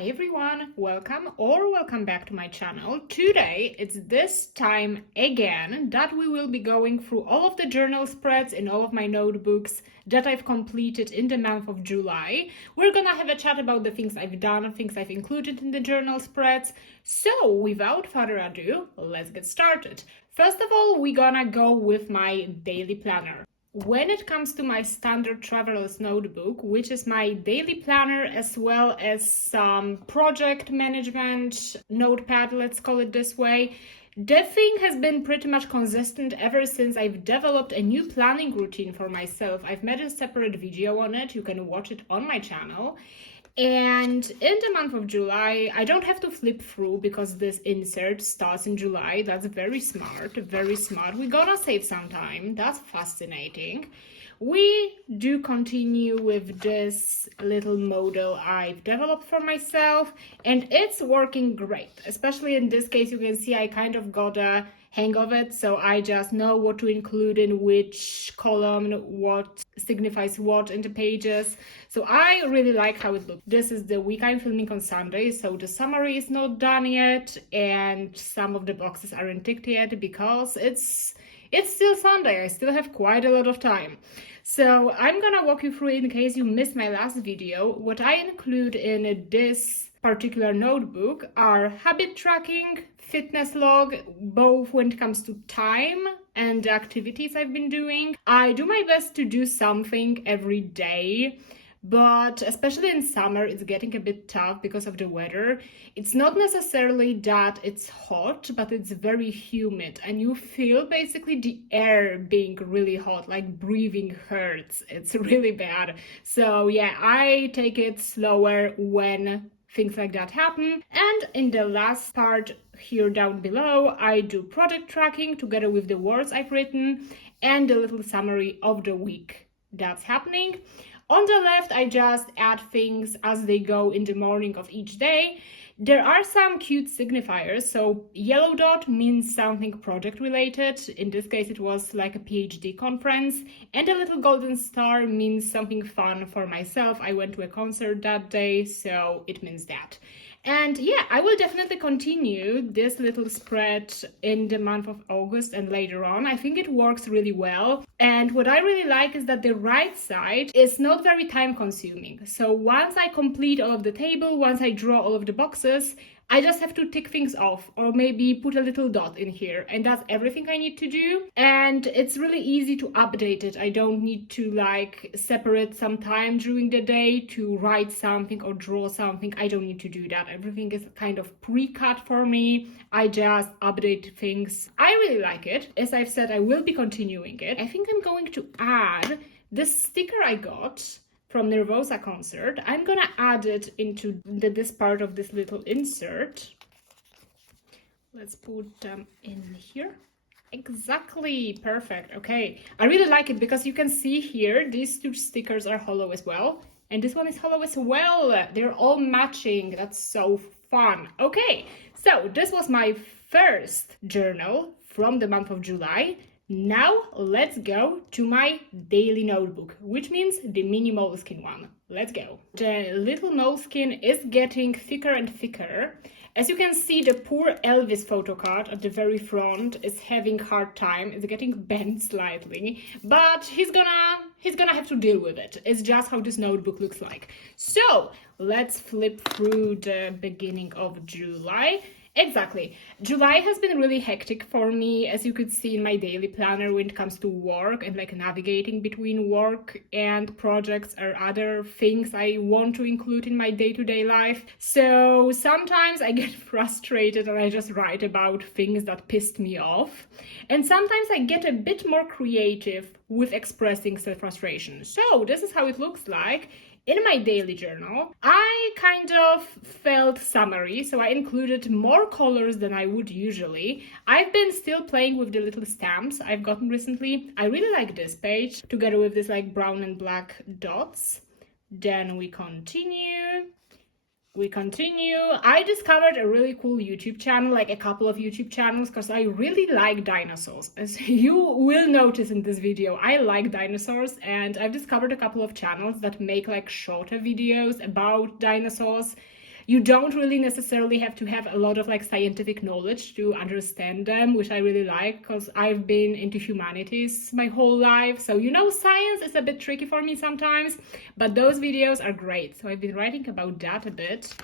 Hi everyone, welcome back to my channel. Today it's this time again that we will be going through all of the journal spreads in all of my notebooks that I've completed in the month of July. We're gonna have a chat about the things I've done, things I've included in the journal spreads. So without further ado, let's get started. First of all, we're gonna go with my daily planner. When it comes to my standard traveler's notebook, which is my daily planner as well as some project management notepad, let's call it this way, the thing has been pretty much consistent ever since I've developed a new planning routine for myself. I've made a separate video on it, you can watch it on my channel. And in the month of July, I don't have to flip through because this insert starts in July. That's very smart, very smart. We're gonna save some time. That's fascinating. We do continue with this little model I've developed for myself, and it's working great. Especially in this case, you can see I kind of got a hang of it, so I just know what to include in which column, what signifies what in the pages. So I really like how it looks. This is the week I'm filming on Sunday, so the summary is not done yet, and some of the boxes aren't ticked yet because it's still Sunday. I still have quite a lot of time. So I'm gonna walk you through it in case you missed my last video. What I include in this particular notebook are habit tracking, fitness log, both when it comes to time and the activities I've been doing. I do my best to do something every day, but especially in summer it's getting a bit tough because of the weather. It's not necessarily that it's hot, but it's very humid and you feel basically the air being really hot, like breathing hurts. It's really bad. So yeah, I take it slower when things like that happen. And in the last part here down below, I do project tracking together with the words I've written and a little summary of the week that's happening. On the left, I just add things as they go in the morning of each day. There are some cute signifiers. So yellow dot means something project related. In this case, it was like a PhD conference. And a little golden star means something fun for myself. I went to a concert that day, so it means that. And yeah, I will definitely continue this little spread in the month of August and later on. I think it works really well. And what I really like is that the right side is not very time consuming. So once I complete all of the table, once I draw all of the boxes, I just have to tick things off or maybe put a little dot in here, and that's everything I need to do. And it's really easy to update it. I don't need to like separate some time during the day to write something or draw something. I don't need to do that. Everything is kind of pre-cut for me. I just update things. I really like it. As I've said, I will be continuing it. I think I'm going to add this sticker I got from Nervosa concert. I'm gonna add it into this part of this little insert. Let's put them in here. Exactly, perfect. Okay, I really like it because you can see here these two stickers are hollow as well, and this one is hollow as well. They're all matching. That's so fun. Okay, so this was my first journal from the month of July. Now let's go to my daily notebook, which means the mini moleskine one. Let's go. The little moleskine is getting thicker and thicker. As you can see, the poor Elvis photo card at the very front is having hard time. It's getting bent slightly, but he's gonna have to deal with it. It's just how this notebook looks like. So let's flip through the beginning of July. Exactly. July has been really hectic for me, as you could see in my daily planner when it comes to work and like navigating between work and projects or other things I want to include in my day-to-day life. So sometimes I get frustrated and I just write about things that pissed me off. And sometimes I get a bit more creative with expressing self-frustration. So this is how it looks like. In my daily journal, I kind of felt summery, so I included more colors than I would usually. I've been still playing with the little stamps I've gotten recently. I really like this page, together with this like brown and black dots. Then we continue. I discovered a really cool YouTube channel, like a couple of YouTube channels, because I really like dinosaurs. As you will notice in this video, I like dinosaurs, and I've discovered a couple of channels that make like shorter videos about dinosaurs. You don't really necessarily have to have a lot of like scientific knowledge to understand them, which I really like because I've been into humanities my whole life. So, you know, science is a bit tricky for me sometimes, but those videos are great. So I've been writing about that a bit.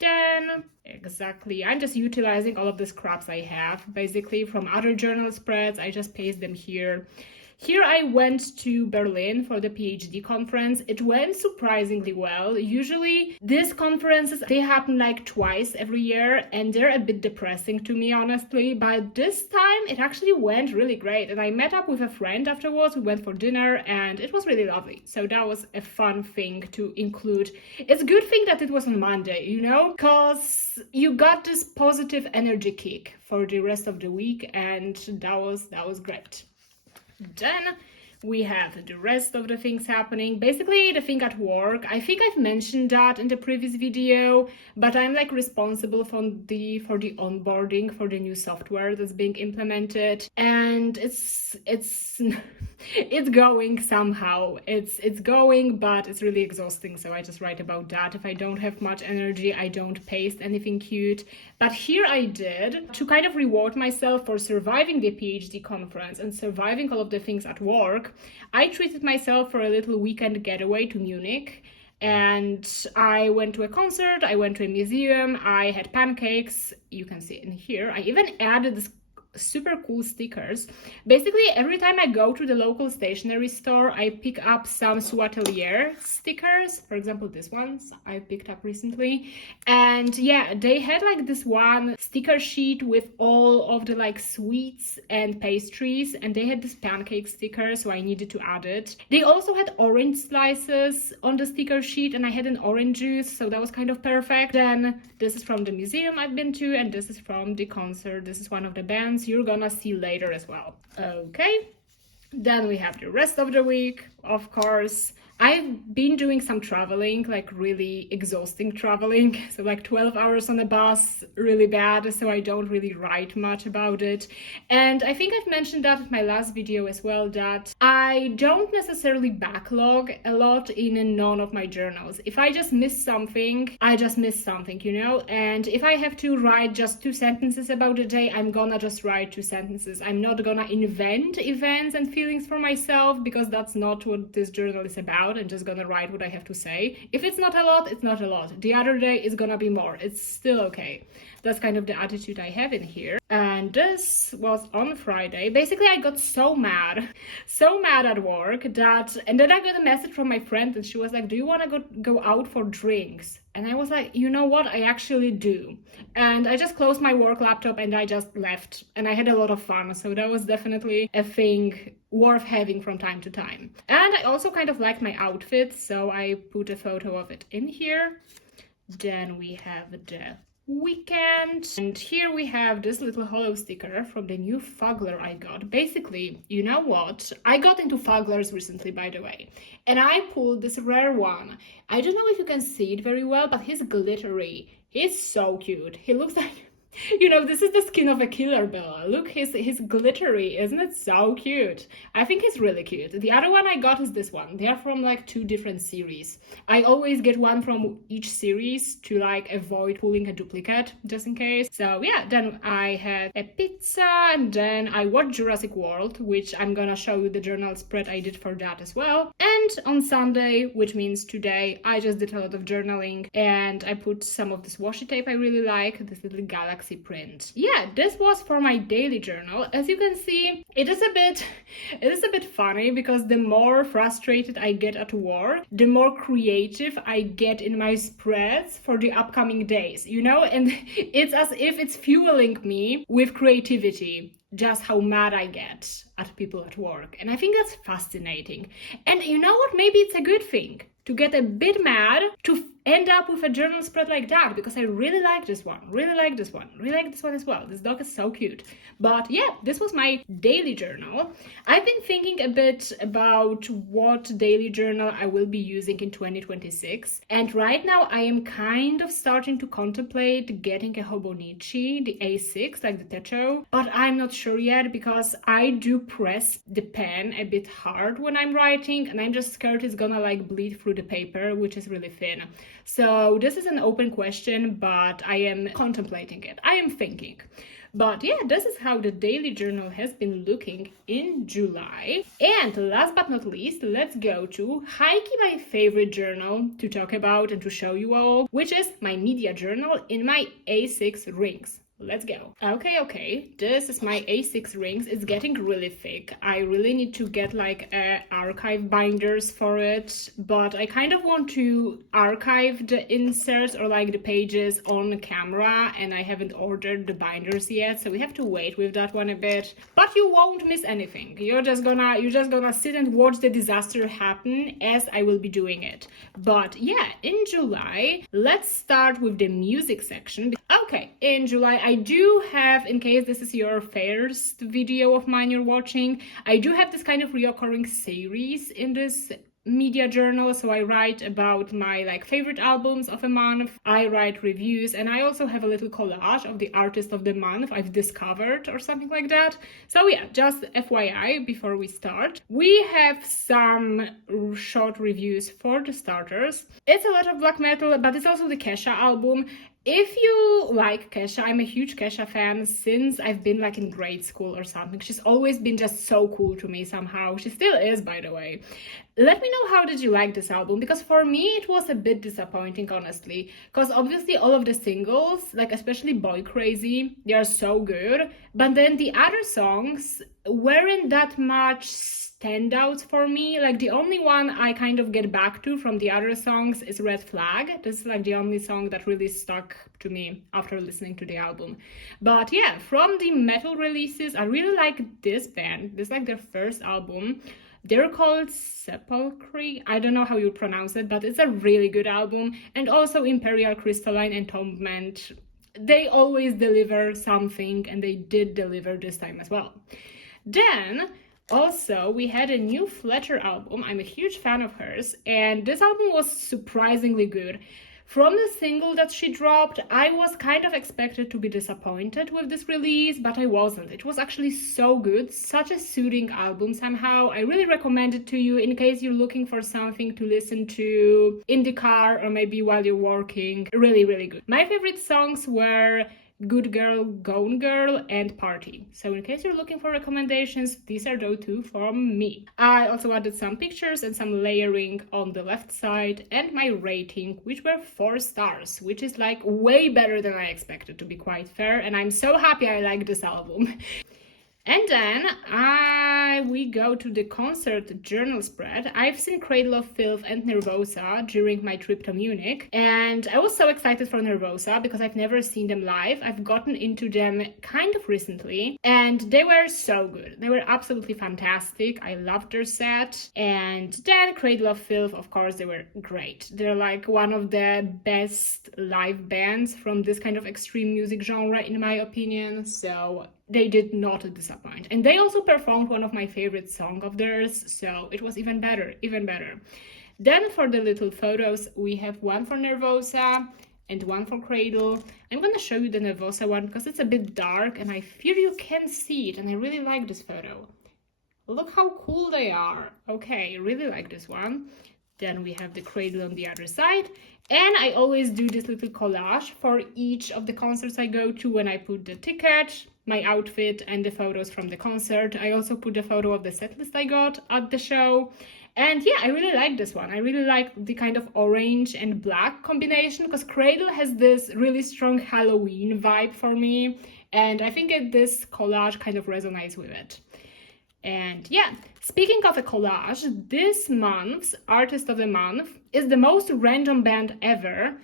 Then, exactly, I'm just utilizing all of the scraps I have, basically from other journal spreads. I just paste them here. Here I went to Berlin for the PhD conference. It went surprisingly well. Usually these conferences, they happen like twice every year and they're a bit depressing to me, honestly. But this time it actually went really great. And I met up with a friend afterwards. We went for dinner and it was really lovely. So that was a fun thing to include. It's a good thing that it was on Monday, you know, because you got this positive energy kick for the rest of the week and that was great. Then we have the rest of the things happening. Basically, the thing at work, I think I've mentioned that in the previous video, but I'm like responsible for the onboarding for the new software that's being implemented, and it's it's going somehow. It's going, but it's really exhausting, so I just write about that. If I don't have much energy, I don't paste anything cute. But here I did, to kind of reward myself for surviving the PhD conference and surviving all of the things at work, I treated myself for a little weekend getaway to Munich. And I went to a concert, I went to a museum, I had pancakes, you can see it in here. I even added this super cool stickers. Basically, every time I go to the local stationery store, I pick up some Atelier stickers. For example, this ones I picked up recently. And yeah, they had like this one sticker sheet with all of the like sweets and pastries, and they had this pancake sticker, so I needed to add it. They also had orange slices on the sticker sheet, and I had an orange juice, so that was kind of perfect. Then this is from the museum I've been to, and this is from the concert. This is one of the bands you're gonna see later as well. Okay, then we have the rest of the week, of course. I've been doing some traveling, like really exhausting traveling, so like 12 hours on a bus, really bad, so I don't really write much about it. And I think I've mentioned that in my last video as well, that I don't necessarily backlog a lot in none of my journals. If I just miss something, I just miss something, you know? And if I have to write just 2 sentences about a day, I'm gonna just write 2 sentences. I'm not gonna invent events and feelings for myself, because that's not what this journal is about. I'm just gonna write what I have to say. If it's not a lot, it's not a lot. The other day is gonna be more. It's still okay. That's kind of the attitude I have in here. And this was on Friday. Basically, I got so mad at work that, and then I got a message from my friend and she was like, do you want to go out for drinks? And I was like, you know what? I actually do. And I just closed my work laptop and I just left. And I had a lot of fun. So that was definitely a thing worth having from time to time. And I also kind of liked my outfit, so I put a photo of it in here. Then we have the weekend, and here we have this little hollow sticker from the new Fugler I got. Basically, you know what? I got into Fuglers recently, by the way, and I pulled this rare one. I don't know if you can see it very well, but he's glittery. He's so cute. He looks like, you know, this is the skin of a killer bella. Look, he's glittery. Isn't it so cute? I think he's really cute. The other one I got is this one. They're from like 2 different series. I always get one from each series to like avoid pulling a duplicate, just in case. So yeah, then I had a pizza, and then I watched Jurassic World, which I'm gonna show you the journal spread I did for that as well. And on Sunday, which means today, I just did a lot of journaling, and I put some of this washi tape I really like, this little galaxy print. Yeah, this was for my daily journal. As you can see, it is a bit funny, because the more frustrated I get at work, the more creative I get in my spreads for the upcoming days, you know? And it's as if it's fueling me with creativity, just how mad I get at people at work. And I think that's fascinating. And you know what? Maybe it's a good thing to get a bit mad, to end up with a journal spread like that, because I really like this one, really like this one as well. This dog is so cute. But yeah, this was my daily journal. I've been thinking a bit about what daily journal I will be using in 2026, and right now I am kind of starting to contemplate getting a Hobonichi, the A6, like the Techo, but I'm not sure yet, because I do press the pen a bit hard when I'm writing, and I'm just scared it's gonna like bleed through the paper, which is really thin. So this is an open question, but I am contemplating it. I am thinking. But yeah, this is how the daily journal has been looking in July. And last but not least, let's go to Heike, my favorite journal to talk about and to show you all, which is my media journal in my A6 rings. Let's go. Okay, this is my A6 rings. It's getting really thick. I really need to get like archive binders for it, but I kind of want to archive the inserts or like the pages on camera, and I haven't ordered the binders yet, so we have to wait with that one a bit. But you won't miss anything. You're just gonna sit and watch the disaster happen as I will be doing it. But yeah, in July, let's start with the music section. Okay, in July I do have, in case this is your first video of mine you're watching, I do have this kind of reoccurring series in this media journal. So I write about my like favorite albums of a month, I write reviews, and I also have a little collage of the artist of the month I've discovered or something like that. So yeah, just FYI before we start, we have some short reviews for the starters. It's a lot of black metal, but it's also the Kesha album. If you like Kesha, I'm a huge Kesha fan since I've been like in grade school or something. She's always been just so cool to me somehow. She still is, by the way. Let me know how did you like this album, because for me it was a bit disappointing, honestly, because obviously all of the singles, like especially Boy Crazy, they are so good, but then the other songs weren't that much standouts for me. Like the only one I kind of get back to from the other songs is Red Flag. This is like the only song that really stuck to me after listening to the album. But yeah, from the metal releases, I really like this band. This is like their first album. They're called Sepulchre. I don't know how you pronounce it, but it's a really good album. And also Imperial Crystalline Entombment. They always deliver something, and they did deliver this time as well. Then also, we had a new Fletcher album. I'm a huge fan of hers, and this album was surprisingly good. From the single that she dropped, I was kind of expected to be disappointed with this release, but I wasn't. It was actually so good, such a soothing album somehow. I really recommend it to you in case you're looking for something to listen to in the car or maybe while you're working. Really, really good. My favorite songs were Good Girl, Gone Girl, and Party. So in case you're looking for recommendations, these are those two from me. I also added some pictures and some layering on the left side, and my rating, which were 4 stars, which is like way better than I expected, to be quite fair, and I'm so happy I like this album. And then we go to the concert journal spread. I've seen Cradle of Filth and Nervosa during my trip to Munich, and I was so excited for Nervosa because I've never seen them live. I've gotten into them kind of recently, and they were so good. They were absolutely fantastic. I loved their set. And then Cradle of Filth, of course, they were great. They're like one of the best live bands from this kind of extreme music genre, in my opinion. So they did not disappoint. And they also performed one of my favorite songs of theirs, so it was even better, even better. Then for the little photos, we have one for Nervosa and one for Cradle. I'm gonna show you the Nervosa one because it's a bit dark and I fear you can see it, and I really like this photo. Look how cool they are. Okay, really like this one. Then we have the Cradle on the other side. And I always do this little collage for each of the concerts I go to when I put the ticket, my outfit, and the photos from the concert. I also put the photo of the setlist I got at the show. And yeah, I really like this one. I really like the kind of orange and black combination because Cradle has this really strong Halloween vibe for me. And I think this collage kind of resonates with it. And yeah, speaking of a collage, this month's Artist of the Month is the most random band ever.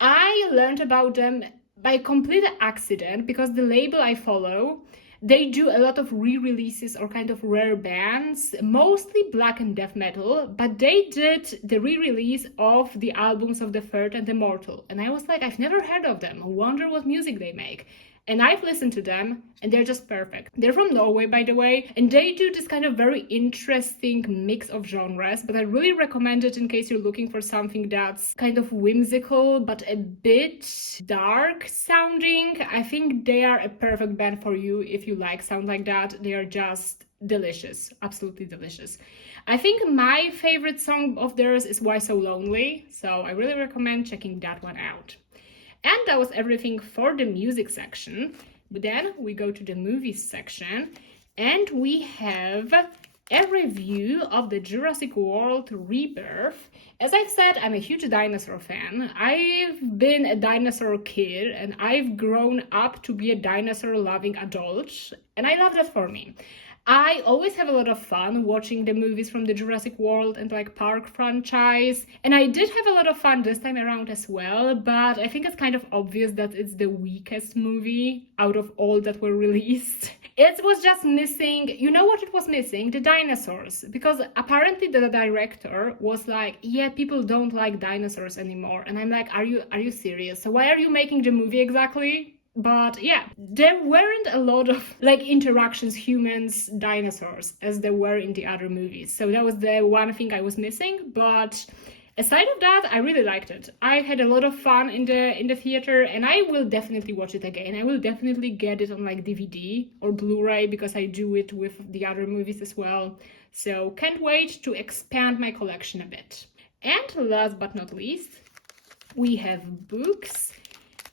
I learned about them by complete accident because the label I follow, they do a lot of re-releases or kind of rare bands, mostly black and death metal, but they did the re-release of the albums of The Third and Immortal. And I was like, I've never heard of them. I wonder what music they make. And I've listened to them, and they're just perfect. They're from Norway, by the way, and they do this kind of very interesting mix of genres, but I really recommend it in case you're looking for something that's kind of whimsical, but a bit dark sounding. I think they are a perfect band for you if you like sound like that. They are just delicious, absolutely delicious. I think my favorite song of theirs is Why So Lonely, so I really recommend checking that one out. And that was everything for the music section. But then we go to the movies section, and we have a review of the Jurassic World Rebirth. As I've said, I'm a huge dinosaur fan. I've been a dinosaur kid, and I've grown up to be a dinosaur-loving adult, and I love that for me. I always have a lot of fun watching the movies from the Jurassic World and like Park franchise. And I did have a lot of fun this time around as well, but I think it's kind of obvious that it's the weakest movie out of all that were released. It was just missing, you know what it was missing? The dinosaurs. Because apparently the director was like, yeah, people don't like dinosaurs anymore. And I'm like, are you serious? So why are you making the movie exactly? But yeah, there weren't a lot of like interactions, humans, dinosaurs, as there were in the other movies. So that was the one thing I was missing. But aside of that, I really liked it. I had a lot of fun in the theater, and I will definitely watch it again. I will definitely get it on like DVD or Blu-ray because I do it with the other movies as well. So can't wait to expand my collection a bit. And last but not least, we have books.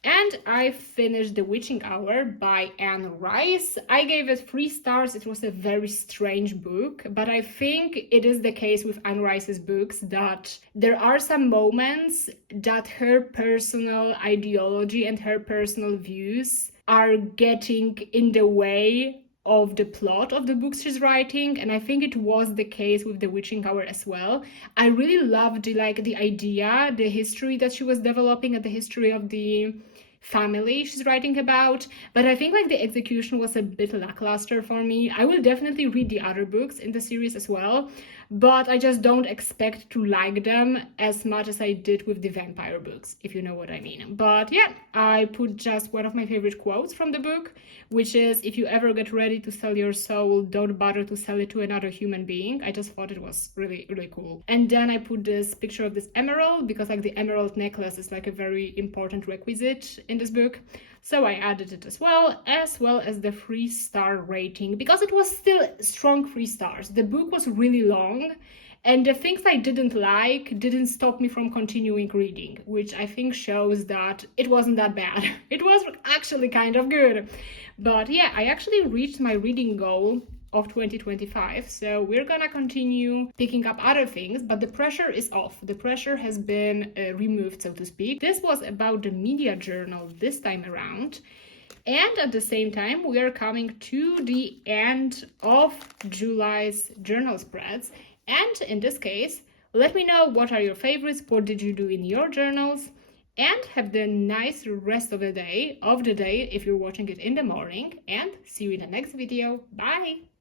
And I finished The Witching Hour by Anne Rice. I gave it 3 stars. It was a very strange book, but I think it is the case with Anne Rice's books that there are some moments that her personal ideology and her personal views are getting in the way of the plot of the books she's writing, and I think it was the case with The Witching Hour as well. I really loved the idea, the history that she was developing, and the history of the family she's writing about, but I think the execution was a bit lackluster for me. I will definitely read the other books in the series as well, but I just don't expect to like them as much as I did with the vampire books, if you know what I mean. But yeah, I put just one of my favorite quotes from the book, which is, if you ever get ready to sell your soul, don't bother to sell it to another human being. I just thought it was really, really cool. And then I put this picture of this emerald, because the emerald necklace is a very important requisite in this book. So I added it as well as the 3-star rating, because it was still strong 3 stars. The book was really long, and the things I didn't like didn't stop me from continuing reading, which I think shows that it wasn't that bad. It was actually kind of good. But yeah, I actually reached my reading goal of 2025, so we're gonna continue picking up other things, but the pressure is off. The pressure has been removed, so to speak. This was about the media journal this time around, and at the same time we are coming to the end of July's journal spreads, and in this case, let me know what are your favorites, what did you do in your journals, and have the nice rest of the day if you're watching it in the morning, and see you in the next video. Bye!